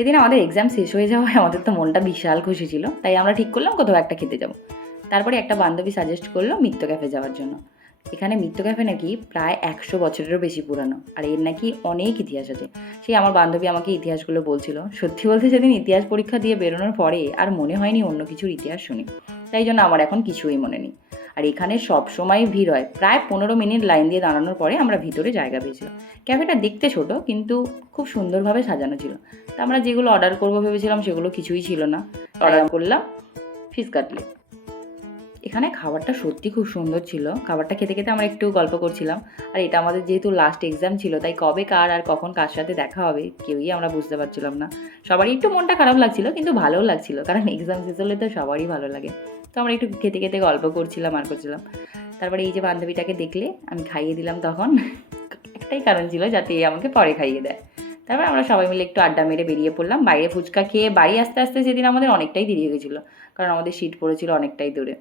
সেদিন আমাদের এক্সাম শেষ হয়ে যাওয়ায় আমাদের তো মনটা বিশাল খুশি ছিল, তাই আমরা ঠিক করলাম কোথাও একটা খেতে যাব। তারপরে একটা বান্ধবী সাজেস্ট করলো মিত্র ক্যাফে যাওয়ার জন্য। এখানে মিত্র ক্যাফে নাকি প্রায় 100 বছরেরও বেশি পুরানো, আর এর নাকি অনেক ইতিহাস আছে। সেই আমার বান্ধবী আমাকে ইতিহাসগুলো বলছিল। সত্যি বলতে সেদিন ইতিহাস পরীক্ষা দিয়ে বেরোনোর পরে আর মনে হয়নি অন্য কিছুর ইতিহাস শুনি, তাই জন্য আমার এখন কিছুই মনে নেই। আর এখানে সব সময় ভিড় হয়, প্রায় 15 মিনিট লাইন দিয়ে দাঁড়ানোর পরে আমরা ভিতরে জায়গা পেয়েছিলাম। ক্যাফেটা দেখতে ছোট, কিন্তু খুব সুন্দরভাবে সাজানো ছিল। তা আমরা যেগুলো অর্ডার করবো ভেবেছিলাম সেগুলো কিছুই ছিল না। অর্ডার করলাম ফিশ কাটলেট। এখানে খাবারটা সত্যি খুব সুন্দর ছিল। খাবারটা খেতে খেতে আমরা একটু গল্প করছিলাম। আর এটা আমাদের যেহেতু লাস্ট এক্সাম ছিল, তাই কবে কার আর কখন কার সাথে দেখা হবে কেউই আমরা বুঝতে পারছিলাম না। সবারই একটু মনটা খারাপ লাগছিল, কিন্তু ভালোও লাগছিল, কারণ এক্সাম শেষ হলে তো সবারই ভালো লাগে। তো আমরা একটু খেতে খেতে গল্প করছিলাম আর করছিলাম। তারপরে এই যে বান্ধবীটাকে দেখলে আমি খাইয়ে দিলাম তখন। একটাই কারণ ছিল, যাতে আমাকে পরে খাইয়ে দেয়। তারপর আমরা সবাই মিলে একটু আড্ডা মেরে বেরিয়ে পড়লাম। বাইরে ফুচকা খেয়ে বাড়ি আসতে আসতে সেদিন আমাদের অনেকটাই দেরি হয়ে গেছিলো, কারণ আমাদের সিট পড়েছিল অনেকটাই দূরে।